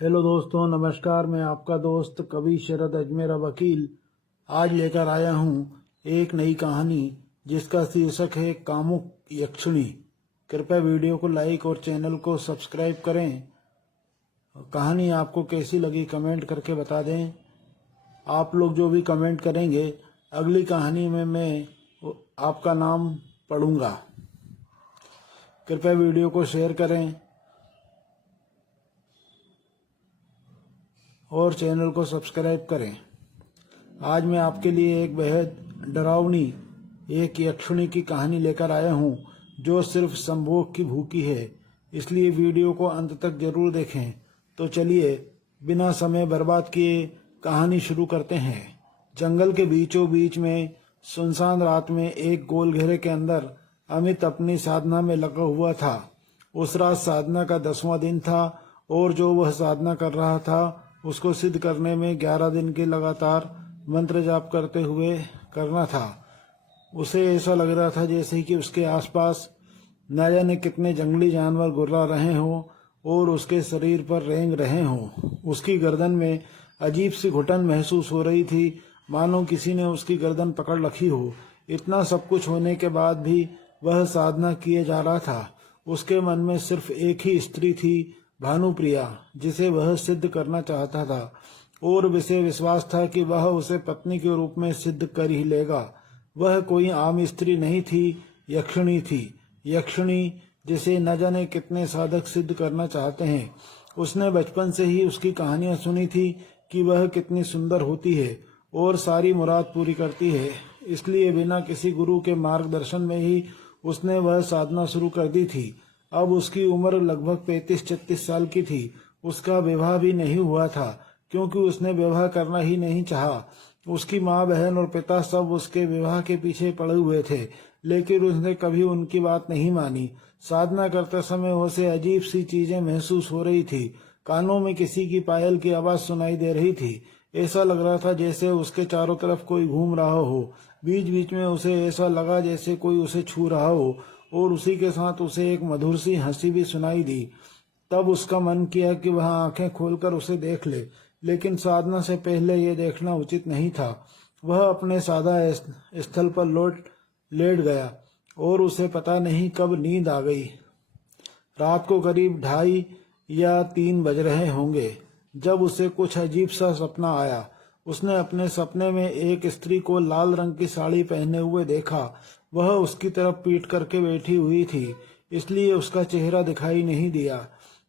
Hello दोस्तों, नमस्कार। मैं आपका दोस्त कवि शरद अजमेरा वकील आज लेकर आया हूँ एक नई कहानी जिसका शीर्षक है कामुक यक्षिणी। कृपया वीडियो को लाइक और चैनल को सब्सक्राइब करें। कहानी आपको कैसी लगी कमेंट करके बता दें। आप लोग जो भी कमेंट करेंगे अगली कहानी में मैं आपका नाम पढ़ूंगा। कृपया वीडियो को शेयर करें और चैनल को सब्सक्राइब करें। आज मैं आपके लिए एक बेहद डरावनी एक यक्षिणी की कहानी लेकर आया हूँ जो सिर्फ संभोग की भूखी है, इसलिए वीडियो को अंत तक जरूर देखें। तो चलिए बिना समय बर्बाद किए कहानी शुरू करते हैं। जंगल के बीचों बीच में सुनसान रात में एक गोल घेरे के अंदर अमित अपनी साधना में लगा हुआ था। उस रात साधना का 10वां दिन था और जो वह साधना कर रहा था उसको सिद्ध करने में 11 दिन के लगातार मंत्र जाप करते हुए करना था। उसे ऐसा लग रहा था जैसे कि उसके आसपास न जाने कितने जंगली जानवर गुर्रा रहे हों और उसके शरीर पर रेंग रहे हों। उसकी गर्दन में अजीब सी घुटन महसूस हो रही थी, मानो किसी ने उसकी गर्दन पकड़ रखी हो। इतना सब कुछ होने के बाद भी वह साधना किए जा रहा था। उसके मन में सिर्फ एक ही स्त्री थी, भानुप्रिया, जिसे वह सिद्ध करना चाहता था और उसे विश्वास था कि वह उसे पत्नी के रूप में सिद्ध कर ही लेगा। वह कोई आम स्त्री नहीं थी, यक्षिणी थी। यक्षिणी जिसे न जाने कितने साधक सिद्ध करना चाहते हैं। उसने बचपन से ही उसकी कहानियां सुनी थी कि वह कितनी सुंदर होती है और सारी मुराद पूरी करती है। इसलिए बिना किसी गुरु के मार्गदर्शन में ही उसने वह साधना शुरू कर दी थी। अब उसकी उम्र लगभग 35-36 साल की थी। उसका विवाह भी नहीं हुआ था क्योंकि उसने विवाह करना ही नहीं चाहा। उसकी माँ, बहन और पिता सब उसके विवाह के पीछे पड़े हुए थे, लेकिन उसने कभी उनकी बात नहीं मानी। साधना करते समय उसे अजीब सी चीजें महसूस हो रही थी। कानों में किसी की पायल की आवाज सुनाई दे रही थी। ऐसा लग रहा था जैसे उसके चारों तरफ कोई घूम रहा हो। बीच बीच में उसे ऐसा लगा जैसे कोई उसे छू रहा हो और उसी के साथ उसे एक मधुर सी हंसी भी सुनाई दी। तब उसका मन किया कि वह आंखें खोलकर उसे देख ले, लेकिन साधना से पहले ये देखना उचित नहीं था। वह अपने सादा स्थल पर लेट गया और उसे पता नहीं कब नींद आ गई। रात को करीब 2:30 या 3 बज रहे होंगे जब उसे कुछ अजीब सा सपना आया। उसने अपने सपने में एक स्त्री को लाल रंग की साड़ी पहने हुए देखा। वह उसकी तरफ पीठ करके बैठी हुई थी, इसलिए उसका चेहरा दिखाई नहीं दिया।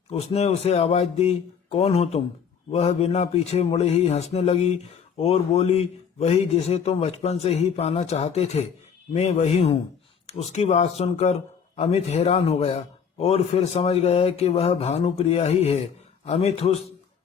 उसने उसे आवाज दी, कौन हो तुम? वह बिना पीछे मुड़े ही हंसने लगी और बोली, वही जिसे तुम बचपन से ही पाना चाहते थे, मैं वही हूँ। उसकी बात सुनकर अमित हैरान हो गया और फिर समझ गया कि वह भानुप्रिया ही है।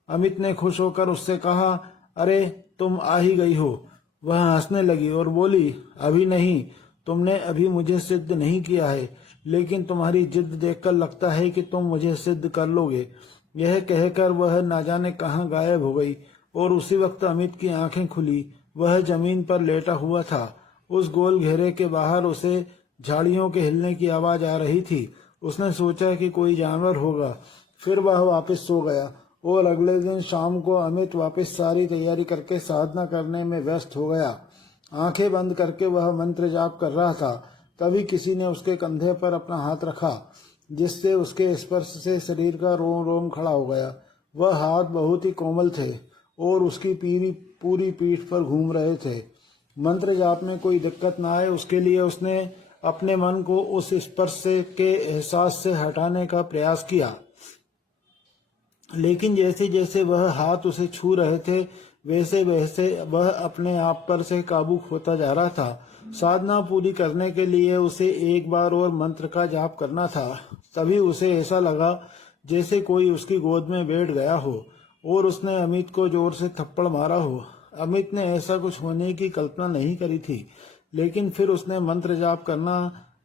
अमित ने खुश होकर उससे कहा, अरे तुम आ ही गई हो। वह हंसने लगी और बोली, अभी नहीं, तुमने अभी मुझे सिद्ध नहीं किया है, लेकिन तुम्हारी जिद देखकर लगता है कि तुम मुझे सिद्ध कर लोगे। यह कहकर वह न जाने कहाँ गायब हो गई और उसी वक्त अमित की आंखें खुली। वह जमीन पर लेटा हुआ था। उस गोल घेरे के बाहर उसे झाड़ियों के हिलने की आवाज आ रही थी। उसने सोचा कि कोई जानवर होगा। फिर वह वापस सो गया और अगले दिन शाम को अमित वापस सारी तैयारी करके साधना करने में व्यस्त हो गया। आंखें बंद करके वह मंत्र जाप कर रहा था। तभी किसी ने उसके कंधे पर अपना हाथ रखा, जिससे उसके स्पर्श से शरीर का रोम रोम खड़ा हो गया। वह हाथ बहुत ही कोमल थे और उसकी पूरी पीठ पर घूम रहे थे। मंत्र जाप में कोई दिक्कत न आए उसके लिए उसने अपने मन को उस स्पर्श के एहसास से हटाने का प्रयास किया, लेकिन जैसे जैसे वह हाथ उसे छू रहे थे वैसे वैसे वह अपने आप पर से काबू खोता जा रहा था। साधना पूरी करने के लिए उसे एक बार और मंत्र का जाप करना था। तभी उसे ऐसा लगा जैसे कोई उसकी गोद में बैठ गया हो और उसने अमित को जोर से थप्पड़ मारा हो। अमित ने ऐसा कुछ होने की कल्पना नहीं करी थी, लेकिन फिर उसने मंत्र जाप करना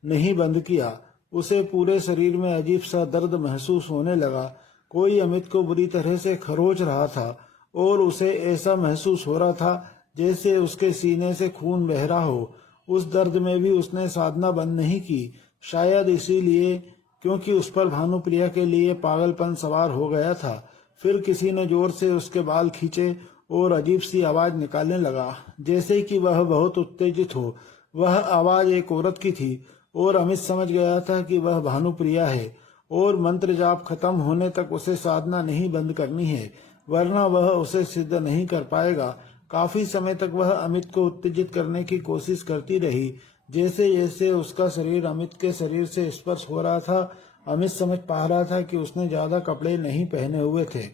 नहीं बंद किया। उसे पूरे शरीर में अजीब सा दर्द महसूस होने लगा। कोई अमित को बुरी तरह से खरोच रहा था और उसे ऐसा महसूस हो रहा था जैसे उसके सीने से खून बह रहा हो। उस दर्द में भी उसने साधना बंद नहीं की, शायद इसीलिए क्योंकि उस पर भानुप्रिया के लिए पागलपन सवार हो गया था। फिर किसी ने जोर से उसके बाल खींचे और अजीब सी आवाज निकालने लगा, जैसे कि वह बहुत उत्तेजित हो। वह आवाज एक औरत की थी और अमित समझ गया था कि वह भानुप्रिया है और मंत्र जाप खत्म होने तक उसे साधना नहीं बंद करनी है, वरना वह उसे सिद्ध नहीं कर पाएगा। काफी समय तक वह अमित को उत्तेजित करने की कोशिश करती रही। जैसे जैसे उसका शरीर अमित के शरीर से स्पर्श हो रहा था, अमित समझ पा रहा था कि उसने ज्यादा कपड़े नहीं पहने हुए थे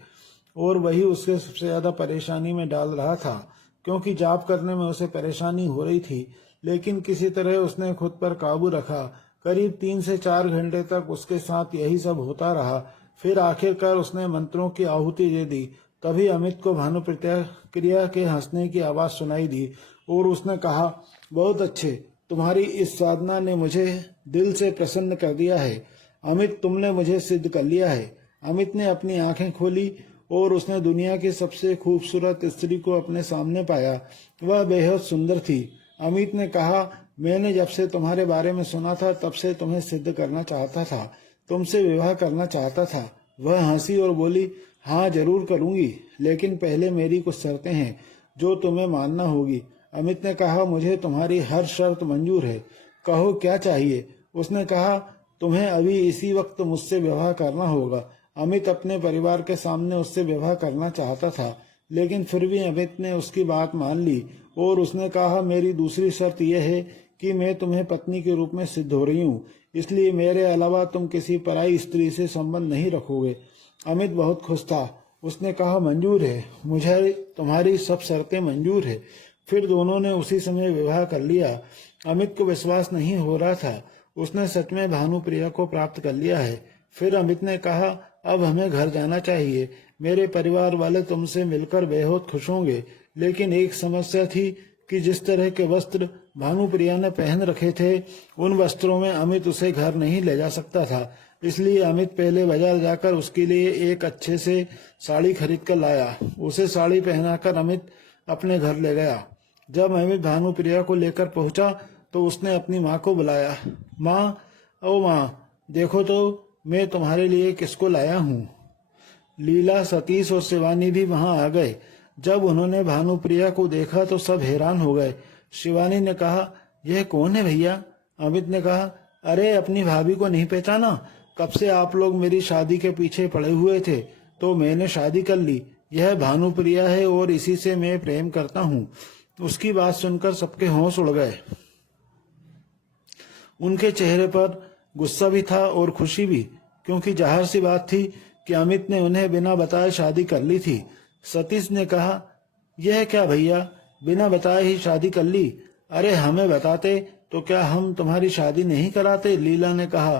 और वही उसे सबसे ज्यादा परेशानी में डाल रहा था, क्योंकि जाप करने में उसे परेशानी हो रही थी। लेकिन किसी तरह उसने खुद पर काबू रखा। करीब 3 से 4 घंटे तक उसके साथ यही सब होता रहा। फिर आखिरकार उसने मंत्रों की आहुति दे दी। तभी अमित को भानुप्रिया के हंसने की आवाज सुनाई दी और उसने कहा, बहुत अच्छे, तुम्हारी इस साधना ने मुझे दिल से प्रसन्न कर दिया है। अमित, तुमने मुझे सिद्ध कर लिया है। अमित ने अपनी आंखें खोली और उसने दुनिया की सबसे खूबसूरत स्त्री को अपने सामने पाया। वह बेहद सुंदर थी। अमित ने कहा, मैंने जब से तुम्हारे बारे में सुना था तब से तुम्हें सिद्ध करना चाहता था, तुमसे विवाह करना चाहता था। वह हंसी और बोली, हाँ जरूर करूंगी, लेकिन पहले मेरी कुछ शर्तें हैं जो तुम्हें मानना होगी। अमित ने कहा, मुझे तुम्हारी हर शर्त मंजूर है, कहो क्या चाहिए। उसने कहा, तुम्हें अभी इसी वक्त मुझसे विवाह करना होगा। अमित अपने परिवार के सामने उससे विवाह करना चाहता था, लेकिन फिर भी अमित ने उसकी बात मान ली और उसने कहा, मेरी दूसरी शर्त यह है कि मैं तुम्हें पत्नी के रूप में सिद्ध हो रही हूँ, इसलिए मेरे अलावा तुम किसी पराई स्त्री से संबंध नहीं रखोगे। अमित बहुत खुश था। उसने कहा, मंजूर है, मुझे तुम्हारी सब शर्तें मंजूर है। फिर दोनों ने उसी समय विवाह कर लिया। अमित को विश्वास नहीं हो रहा था, उसने सच में भानुप्रिया को प्राप्त कर लिया है। फिर अमित ने कहा, अब हमें घर जाना चाहिए। मेरे परिवार वाले तुमसे मिलकर बेहद खुश होंगे, लेकिन एक समस्या थी कि जिस तरह के वस्त्र भानुप्रिया ने पहन रखे थे, उन वस्त्रों में अमित उसे घर नहीं ले जा सकता था। इसलिए अमित पहले बाजार जाकर उसके लिए एक अच्छे से साड़ी खरीद कर लाया। उसे साड़ी पहनाकर अमित अपने घर ले गया। जब अमित भानुप्रिया को लेकर पहुंचा तो उसने अपनी माँ को बुलाया। माँ, ओ माँ, देखो तो मैं तुम्हारे लिए किसको लाया हूँ। लीला, सतीश और शिवानी भी वहां आ गए। जब उन्होंने भानुप्रिया को देखा तो सब हैरान हो गए। शिवानी ने कहा, यह कौन है भैया? अमित ने कहा, अरे अपनी भाभी को नहीं पहचाना? कब से आप लोग मेरी शादी के पीछे पड़े हुए थे, तो मैंने शादी कर ली। यह भानुप्रिया है और इसी से मैं प्रेम करता हूँ। उसकी बात सुनकर सबके होश उड़ गए। उनके चेहरे पर गुस्सा भी था और खुशी भी, क्योंकि जाहिर सी बात थी कि अमित ने उन्हें बिना बताए शादी कर ली थी। सतीश ने कहा, यह क्या भैया, बिना बताए ही शादी कर ली? अरे हमें बताते तो क्या हम तुम्हारी शादी नहीं कराते? लीला ने कहा,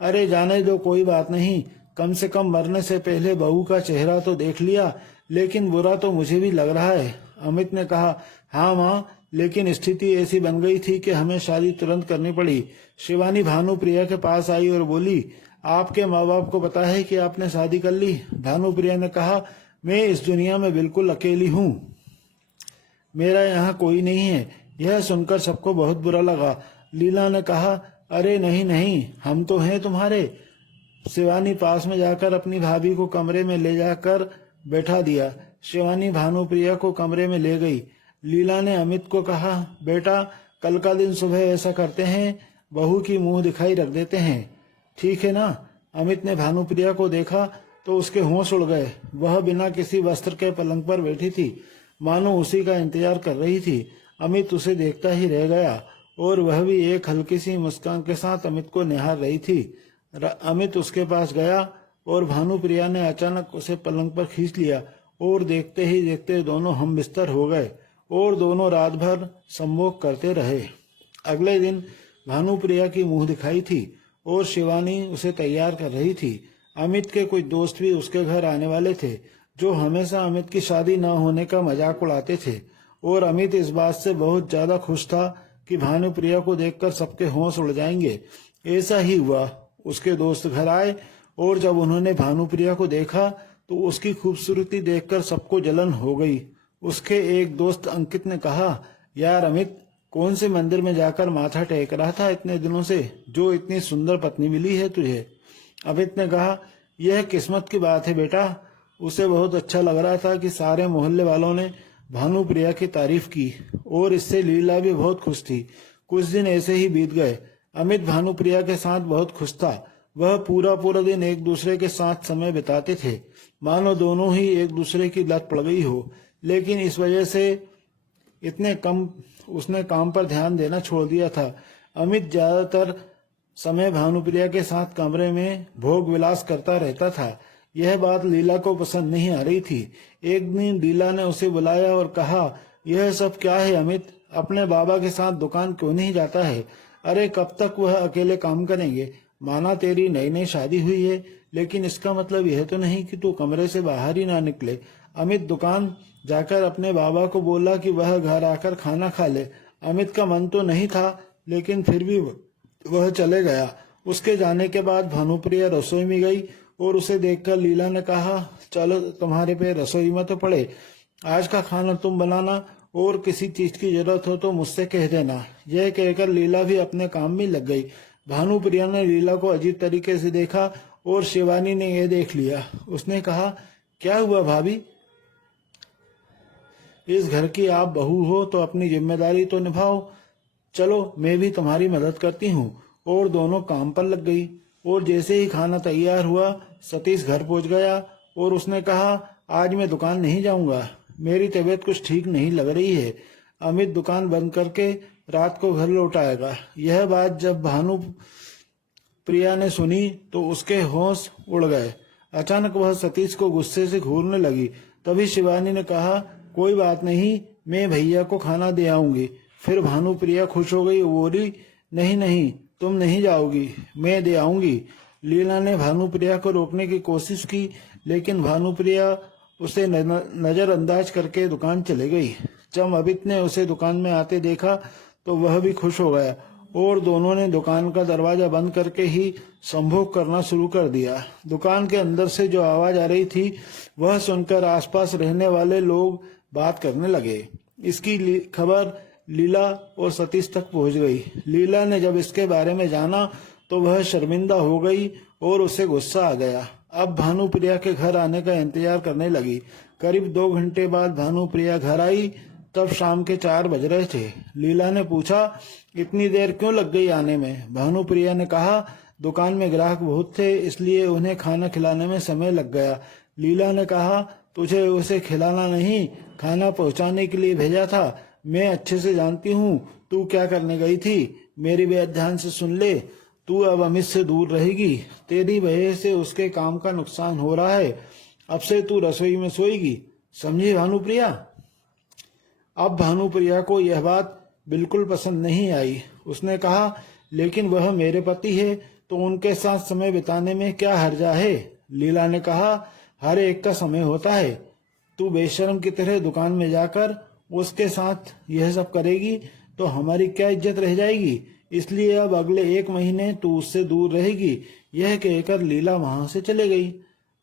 अरे जाने दो, कोई बात नहीं, कम से कम मरने से पहले बहू का चेहरा तो देख लिया, लेकिन बुरा तो मुझे भी लग रहा है। अमित ने कहा, हाँ माँ, लेकिन स्थिति ऐसी बन गई थी कि हमें शादी तुरंत करनी पड़ी। शिवानी भानुप्रिया के पास आई और बोली, आपके माँ बाप को पता है कि आपने शादी कर ली? भानुप्रिया ने कहा, मैं इस दुनिया में बिल्कुल अकेली हूँ, मेरा यहाँ कोई नहीं है। यह सुनकर सबको बहुत बुरा लगा। लीला ने कहा, अरे नहीं नहीं, हम तो हैं तुम्हारे। शिवानी पास में जाकर अपनी भाभी को कमरे में ले जाकर बैठा दिया। शिवानी भानुप्रिया को कमरे में ले गई। लीला ने अमित को कहा, बेटा कल का दिन सुबह ऐसा करते हैं, बहू की मुंह दिखाई रख देते हैं, ठीक है ना? अमित ने भानुप्रिया को देखा तो उसके होश उड़ गए। वह बिना किसी वस्त्र के पलंग पर बैठी थी, मानो उसी का इंतजार कर रही थी। अमित उसे देखता ही रह गया और वह भी एक हल्की सी मुस्कान के साथ अमित को निहार रही थी। अमित उसके पास गया और भानुप्रिया ने अचानक उसे पलंग पर खींच लिया और देखते ही देखते दोनों हम बिस्तर हो गए और दोनों रात भर संभोग करते रहे। अगले दिन भानुप्रिया की मुंह दिखाई थी और शिवानी उसे तैयार कर रही थी। अमित के कुछ दोस्त भी उसके घर आने वाले थे, जो हमेशा अमित की शादी न होने का मजाक उड़ाते थे, और अमित इस बात से बहुत ज्यादा खुश था कि भानुप्रिया को देखकर सबके होश उड़ जाएंगे। ऐसा ही हुआ। उसके दोस्त घर आए और जब उन्होंने भानुप्रिया को देखा तो उसकी खूबसूरती देखकर सबको जलन हो गई। उसके एक दोस्त अंकित ने कहा, यार अमित, कौन से मंदिर में जाकर माथा टेक रहा था इतने दिनों से, जो इतनी सुंदर पत्नी मिली है तुझे? अमित ने कहा, यह किस्मत की बात है बेटा, उसे बहुत अच्छा लग रहा था कि सारे मोहल्ले वालों ने भानुप्रिया की तारीफ की और इससे लीला भी बहुत खुश थी। कुछ दिन ऐसे ही बीत गए। अमित भानुप्रिया के साथ बहुत खुश था। वह पूरा पूरा दिन एक दूसरे के साथ समय बिताते थे, मानो दोनों ही एक दूसरे की लत पड़ गई हो। लेकिन इस वजह से इतने कम उसने काम पर ध्यान देना छोड़ दिया था। अमित ज्यादातर समय भानुप्रिया के साथ कमरे में भोग विलास करता रहता था। यह बात लीला को पसंद नहीं आ रही थी। एक दिन लीला ने उसे बुलाया और कहा, यह सब क्या है अमित? अपने बाबा के साथ दुकान क्यों नहीं जाता है? अरे कब तक वह अकेले काम करेंगे? माना तेरी नई नई शादी हुई है, लेकिन इसका मतलब यह तो नहीं कि तू कमरे से बाहर ही ना निकले। अमित दुकान जाकर अपने बाबा को बोला कि वह घर आकर खाना खा ले। अमित का मन तो नहीं था, लेकिन फिर भी वह चले गया। उसके जाने के बाद भानुप्रिया रसोई में गई और उसे देखकर लीला ने कहा, चलो तुम्हारे पे रसोई में तो पड़े, आज का खाना तुम बनाना और किसी चीज की जरूरत हो तो मुझसे कह देना। यह कहकर लीला भी अपने काम में लग गई। भानुप्रिया ने लीला को अजीब तरीके से देखा और शिवानी ने यह देख लिया। उसने कहा, क्या हुआ भाभी? इस घर की आप बहू हो तो अपनी जिम्मेदारी तो निभाओ। चलो मैं भी तुम्हारी मदद करती हूँ। और दोनों काम पर लग गई। और जैसे ही खाना तैयार हुआ, सतीश घर पहुंच गया और उसने कहा, आज मैं दुकान नहीं जाऊंगा, मेरी तबीयत कुछ ठीक नहीं लग रही है। अमित दुकान बंद करके रात को घर लौट आएगा। यह बात जब भानु प्रिया ने सुनी तो उसके होश उड़ गए। अचानक वह सतीश को गुस्से से घूरने लगी। तभी शिवानी ने कहा, कोई बात नहीं, मैं भैया को खाना दे आऊंगी। फिर भानुप्रिया खुश हो गई, बोली, नहीं नहीं, तुम नहीं जाओगी, मैं दे आऊंगी। लीला ने भानुप्रिया को रोकने की कोशिश की, लेकिन भानुप्रिया उसे नजरअंदाज करके दुकान चले गई। जब अमित ने उसे दुकान में आते देखा तो वह भी खुश हो गया और दोनों ने दुकान का दरवाजा बंद करके ही संभोग करना शुरू कर दिया। दुकान के अंदर से जो आवाज आ रही थी वह सुनकर आसपास रहने वाले लोग बात करने लगे। इसकी खबर लीला और सतीश तक पहुंच गई। लीला ने जब इसके बारे में जाना तो वह शर्मिंदा हो गई और उसे गुस्सा आ गया। अब भानुप्रिया के घर आने का इंतजार करने लगी। करीब 2 घंटे बाद भानुप्रिया घर आई। तब शाम के 4 बज रहे थे। लीला ने पूछा, इतनी देर क्यों लग गई आने में? भानुप्रिया ने कहा, दुकान में ग्राहक बहुत थे, इसलिए उन्हें खाना खिलाने में समय लग गया। लीला ने कहा, तुझे उसे खिलाना नहीं, खाना पहुंचाने के लिए भेजा था। मैं अच्छे से जानती हूँ तू क्या करने गई थी। मेरी बात ध्यान से सुन ले, तू अब अमित से दूर रहेगी। तेरी वजह से उसके काम का नुकसान हो रहा है। अब से तू रसोई में सोएगी, समझी भानुप्रिया? अब भानुप्रिया को यह बात बिल्कुल पसंद नहीं आई। उसने कहा, लेकिन वह मेरे पति है तो उनके साथ समय बिताने में क्या हर्जा है? लीला ने कहा, हर एक का समय होता है। तू बेशर्म की तरह दुकान में जाकर उसके साथ यह सब करेगी तो हमारी क्या इज्जत रह जाएगी? इसलिए अब अगले 1 महीने तू उससे दूर रहेगी। यह कहकर लीला वहां से चले गई।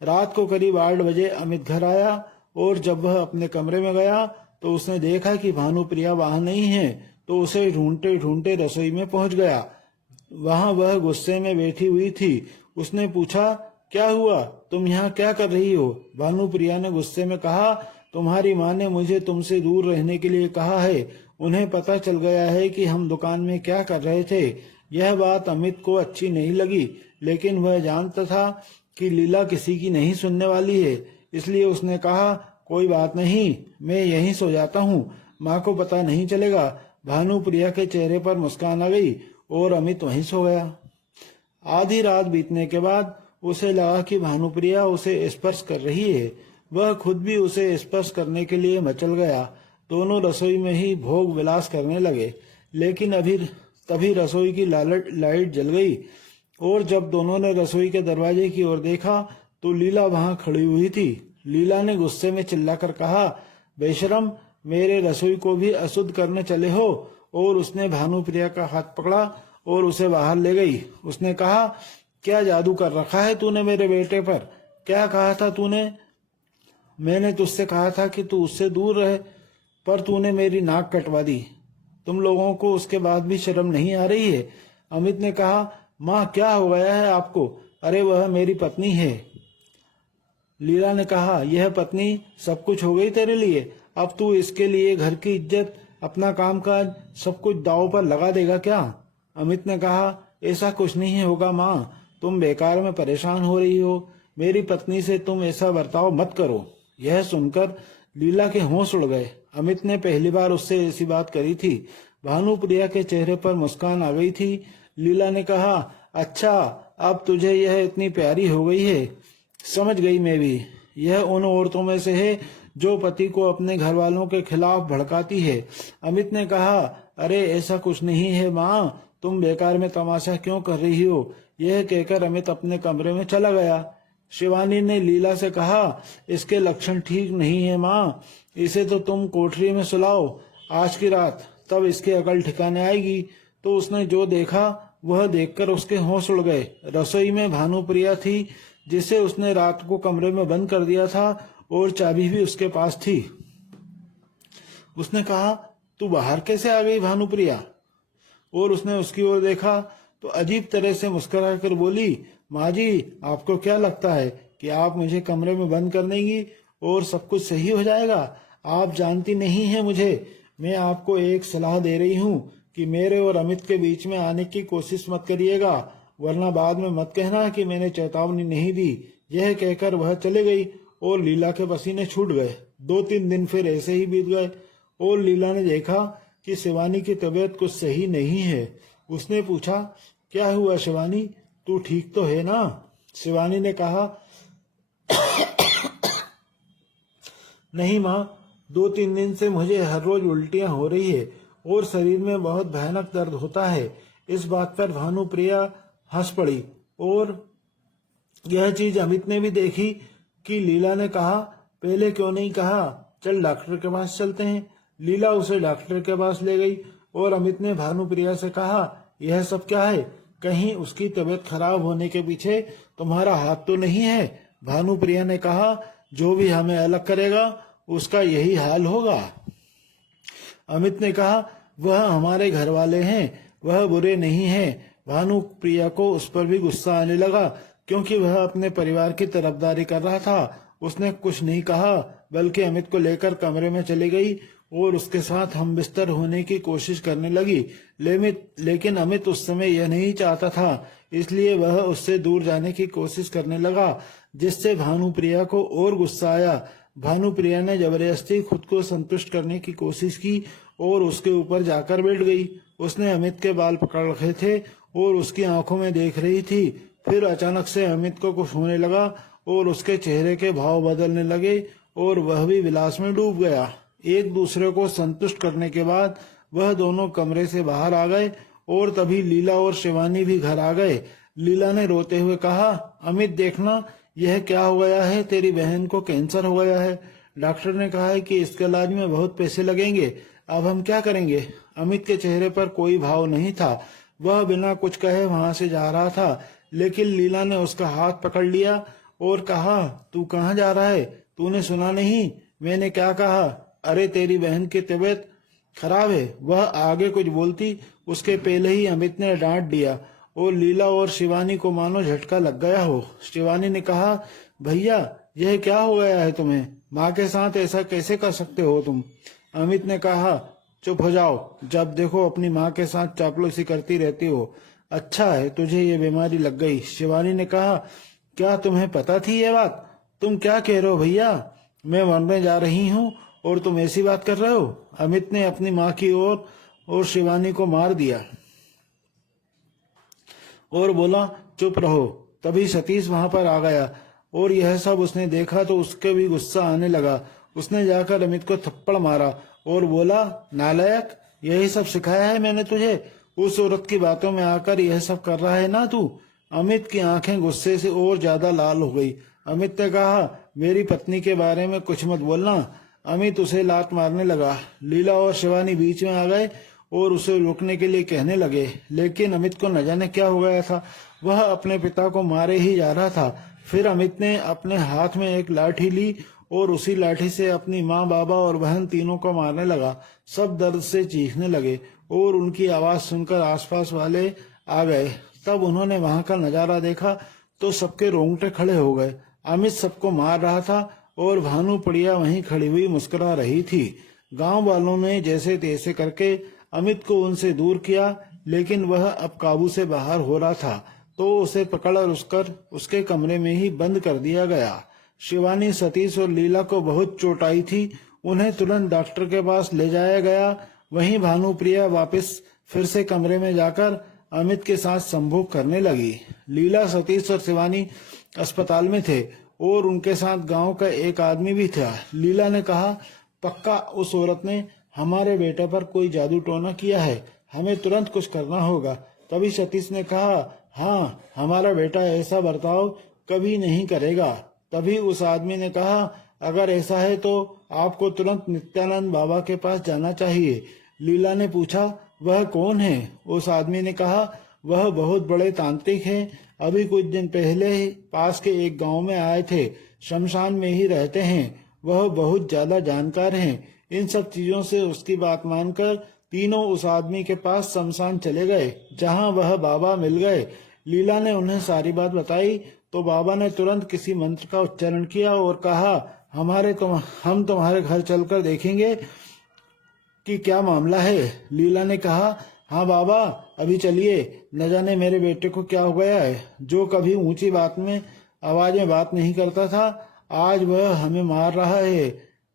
रात को करीब 8 बजे अमित घर आया और जब वह अपने कमरे में गया तो उसने देखा कि भानुप्रिया वहां नहीं है, तो उसे ढूंढते ढूंढते रसोई में पहुंच गया। वहां वह गुस्से में बैठी हुई थी। उसने पूछा, क्या हुआ? तुम यहाँ क्या कर रही हो? भानुप्रिया ने गुस्से में कहा, तुम्हारी माँ ने मुझे तुमसे दूर रहने के लिए कहा है। उन्हें पता चल गया है कि हम दुकान में क्या कर रहे थे। यह बात अमित को अच्छी नहीं लगी, लेकिन वह जानता था कि लीला किसी की नहीं सुनने वाली है, इसलिए उसने कहा, कोई बात नहीं, मैं यहीं सो जाता हूँ, माँ को पता नहीं चलेगा। भानुप्रिया के चेहरे पर मुस्कान आ गई और अमित वहीं सो गया। आधी रात बीतने के बाद उसे लगा कि भानुप्रिया उसे स्पर्श कर रही है। वह खुद भी उसे स्पर्श करने के लिए मचल गया। दोनों रसोई में ही भोग विलास करने लगे। लेकिन तभी रसोई की लाइट जल गई और जब दोनों ने रसोई के दरवाजे की ओर देखा तो लीला वहां खड़ी हुई थी। लीला ने गुस्से में चिल्लाकर कहा, बेशरम, मेरे रसोई को भी अशुद्ध करने चले हो? और उसने भानुप्रिया का हाथ पकड़ा और उसे बाहर ले गई। उसने कहा, क्या जादू कर रखा है तूने मेरे बेटे पर? क्या कहा था तूने? मैंने तुझसे कहा था कि तू उससे दूर रहे, पर तूने मेरी नाक कटवा दी। तुम लोगों को उसके बाद भी शर्म नहीं आ रही है? अमित ने कहा, माँ क्या हो गया है आपको? अरे वह मेरी पत्नी है। लीला ने कहा, यह पत्नी सब कुछ हो गई तेरे लिए, अब तू इसके लिए घर की इज्जत, अपना कामकाज सब कुछ दांव पर लगा देगा क्या? अमित ने कहा, ऐसा कुछ नहीं होगा माँ, तुम बेकार में परेशान हो रही हो, मेरी पत्नी से तुम ऐसा बर्ताव मत करो। यह सुनकर लीला के होश उड़ गए। अमित ने पहली बार उससे ऐसी बात करी थी। भानुप्रिया के चेहरे पर मुस्कान आ गई थी। लीला ने कहा, अच्छा अब तुझे यह इतनी प्यारी हो गई है, समझ गई मैं भी। यह उन औरतों में से है जो पति को अपने घर वालों के खिलाफ भड़काती है। अमित ने कहा, अरे ऐसा कुछ नहीं है माँ, तुम बेकार में तमाशा क्यों कर रही हो? यह कहकर अमित अपने कमरे में चला गया। शिवानी ने लीला से कहा, इसके लक्षण ठीक नहीं है माँ, इसे तो तुम कोठरी में सुलाओ आज की रात, तब इसकी अकल ठिकाने आएगी। तो उसने जो देखा वह देखकर उसके होश उड़ गए। रसोई में भानुप्रिया थी, जिसे उसने रात को कमरे में बंद कर दिया था और चाबी भी उसके पास थी। उसने कहा, तू बाहर कैसे आ गई भानुप्रिया? और उसने उसकी ओर देखा तो अजीब तरह से मुस्कुराकर बोली, माँ जी, आपको क्या लगता है कि आप मुझे कमरे में बंद कर देंगी और सब कुछ सही हो जाएगा? आप जानती नहीं है मुझे, मैं आपको एक सलाह दे रही हूँ कि मेरे और अमित के बीच में आने की कोशिश मत करिएगा, वरना बाद में मत कहना कि मैंने चेतावनी नहीं दी। यह कहकर वह चले गई और लीला के पसीने छूट गए। 2-3 दिन फिर ऐसे ही बीत गए और लीला ने देखा कि शिवानी की तबीयत कुछ सही नहीं है। उसने पूछा, क्या हुआ शिवानी, तू ठीक तो है ना? शिवानी ने कहा, नहीं माँ, 2-3 दिन से मुझे हर रोज उल्टियां हो रही है और शरीर में बहुत भयानक दर्द होता है। इस बात पर भानुप्रिया हंस पड़ी और यह चीज अमित ने भी देखी कि लीला ने कहा, पहले क्यों नहीं कहा, चल डॉक्टर के पास चलते हैं। लीला उसे डॉक्टर के पास ले गई और अमित ने भानुप्रिया से कहा, यह सब क्या है? कहीं उसकी तबीयत खराब होने के पीछे तुम्हारा हाथ तो नहीं है? भानुप्रिया ने कहा, जो भी हमें अलग करेगा उसका यही हाल होगा। अमित ने कहा, वह हमारे घर वाले हैं, वह बुरे नहीं हैं। भानुप्रिया को उस पर भी गुस्सा आने लगा क्योंकि वह अपने परिवार की तरफदारी कर रहा था। उसने कुछ नहीं कहा बल्कि अमित को लेकर कमरे में चली गई और उसके साथ हम बिस्तर होने की कोशिश करने लगी। लेकिन अमित उस समय यह नहीं चाहता था, इसलिए वह उससे दूर जाने की कोशिश करने लगा, जिससे भानुप्रिया को और गुस्सा आया। भानुप्रिया ने जबरदस्ती खुद को संतुष्ट करने की कोशिश की और उसके ऊपर जाकर बैठ गई। उसने अमित के बाल पकड़ रखे थे और उसकी आंखों में देख रही थी। फिर अचानक से अमित को कुछ होने लगा और उसके चेहरे के भाव बदलने लगे और वह भी विलास में डूब गया। एक दूसरे को संतुष्ट करने के बाद वह दोनों कमरे से बाहर आ गए और तभी लीला और शिवानी भी घर आ गए। लीला ने रोते हुए कहा, अमित देखना, यह क्या हो गया है, तेरी बहन को कैंसर हो गया है। डॉक्टर ने कहा है कि इसके इलाज में बहुत पैसे लगेंगे, अब हम क्या करेंगे? अमित के चेहरे पर कोई भाव नहीं था, वह बिना कुछ कहे वहां से जा रहा था, लेकिन लीला ने उसका हाथ पकड़ लिया और कहा, तू कहाँ जा रहा है? तूने सुना नहीं मैंने क्या कहा? अरे तेरी बहन की तबीयत खराब है। वह आगे कुछ बोलती उसके पहले ही अमित ने डांट दिया और लीला और शिवानी को मानो झटका लग गया हो। शिवानी ने कहा, भैया यह क्या हो गया है तुम्हें? माँ के साथ ऐसा कैसे कर सकते हो तुम? अमित ने कहा, चुप हो जाओ, जब देखो अपनी माँ के साथ चापलूसी करती रहती हो। अच्छा है तुझे ये बीमारी लग गई। शिवानी ने कहा, क्या तुम्हें पता थी ये बात? तुम क्या कह रहे हो भैया? मैं मरने जा रही हूँ और तुम ऐसी बात कर रहे हो? अमित ने अपनी माँ की ओर और शिवानी को मार दिया और बोला, चुप रहो। तभी सतीश वहां पर आ गया और यह सब उसने देखा तो उसके भी गुस्सा आने लगा। उसने जाकर अमित को थप्पड़ मारा और बोला, नालायक, यही सब सिखाया है मैंने तुझे? उस औरत की बातों में आकर यह सब कर रहा है ना तू? अमित की आंखें गुस्से से और ज्यादा लाल हो गई। अमित ने कहा, मेरी पत्नी के बारे में कुछ मत बोलना। अमित उसे लात मारने लगा। लीला और शिवानी बीच में आ गए और उसे रोकने के लिए कहने लगे, लेकिन अमित को न जाने क्या हो गया था, वह अपने पिता को मारे ही जा रहा था। फिर अमित ने अपने हाथ में एक लाठी ली और उसी लाठी से अपनी माँ, बाबा और बहन तीनों को मारने लगा। सब दर्द से चीखने लगे और उनकी आवाज सुनकर आसपास वाले आ गए। तब उन्होंने वहां का नजारा देखा तो सबके रोंगटे खड़े हो गए। अमित सबको मार रहा था और भानुप्रिया वहीं खड़ी हुई मुस्कुरा रही थी। गांव वालों ने जैसे तैसे करके अमित को उनसे दूर किया, लेकिन वह अब काबू से बाहर हो रहा था, तो उसे पकड़ उसके कमरे में ही बंद कर दिया गया। शिवानी, सतीश और लीला को बहुत चोट आई थी। उन्हें तुरंत डॉक्टर के पास ले जाया गया। वहीं भानुप्रिया वापस फिर से कमरे में जाकर अमित के साथ संभोग करने लगी। लीला, सतीश और शिवानी अस्पताल में थे और उनके साथ गांव का एक आदमी भी था। लीला ने कहा, पक्का उस औरत ने हमारे बेटे पर कोई जादू टोना किया है, हमें तुरंत कुछ करना होगा। तभी सतीश ने कहा, हाँ, हमारा बेटा ऐसा बर्ताव कभी नहीं करेगा। तभी उस आदमी ने कहा, अगर ऐसा है तो आपको तुरंत नित्यानंद बाबा के पास जाना चाहिए। लीला ने पूछा, वह कौन है? उस आदमी ने कहा, वह बहुत बड़े तांत्रिक हैं। अभी कुछ दिन पहले ही पास के एक गांव में आए थे, शमशान में ही रहते हैं। वह बहुत ज्यादा जानकार हैं। इन सब चीजों से उसकी बात मानकर तीनों उस आदमी के पास शमशान चले गए, जहां वह बाबा मिल गए। लीला ने उन्हें सारी बात बताई तो बाबा ने तुरंत किसी मंत्र का उच्चारण किया और कहा, हम तुम्हारे घर चलकर देखेंगे कि क्या मामला है। लीला ने कहा, हाँ बाबा, अभी चलिए। न जाने मेरे बेटे को क्या हो गया है, जो कभी ऊंची आवाज में बात नहीं करता था, आज वह हमें मार रहा है।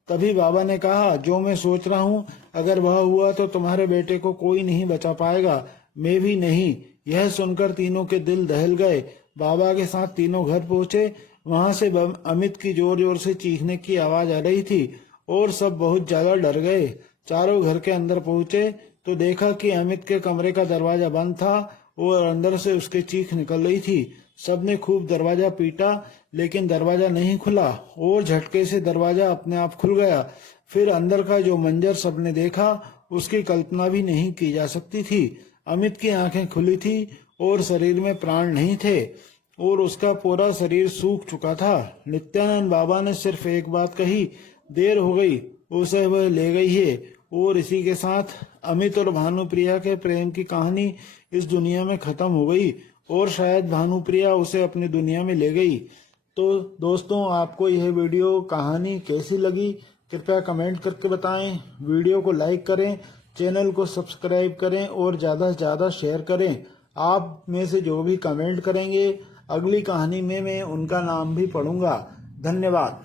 तभी बाबा ने कहा, जो मैं सोच रहा हूँ, अगर वह हुआ तो तुम्हारे बेटे को कोई नहीं बचा पाएगा, मैं भी नहीं। यह सुनकर तीनों के दिल दहल गए। बाबा के साथ तीनों घर पहुंचे। वहां से अमित की जोर जोर से चीखने की आवाज आ रही थी और सब बहुत ज्यादा डर गए। चारों घर के अंदर पहुंचे तो देखा कि अमित के कमरे का दरवाजा बंद था और अंदर से उसकी चीख निकल रही थी। सबने खूब दरवाजा पीटा, लेकिन दरवाजा नहीं खुला और झटके से दरवाजा अपने आप खुल गया। फिर अंदर का जो मंजर सबने देखा, उसकी कल्पना भी नहीं की जा सकती थी। अमित की आंखें खुली थी और शरीर में प्राण नहीं थे और उसका पूरा शरीर सूख चुका था। नित्यानंद बाबा ने सिर्फ एक बात कही, देर हो गई, उसे वह ले गई है। और इसी के साथ अमित और भानुप्रिया के प्रेम की कहानी इस दुनिया में खत्म हो गई और शायद भानुप्रिया उसे अपनी दुनिया में ले गई। तो दोस्तों, आपको यह वीडियो कहानी कैसी लगी, कृपया कमेंट करके बताएं। वीडियो को लाइक करें, चैनल को सब्सक्राइब करें और ज़्यादा से ज़्यादा शेयर करें। आप में से जो भी कमेंट करेंगे, अगली कहानी में मैं उनका नाम भी पढ़ूंगा। धन्यवाद।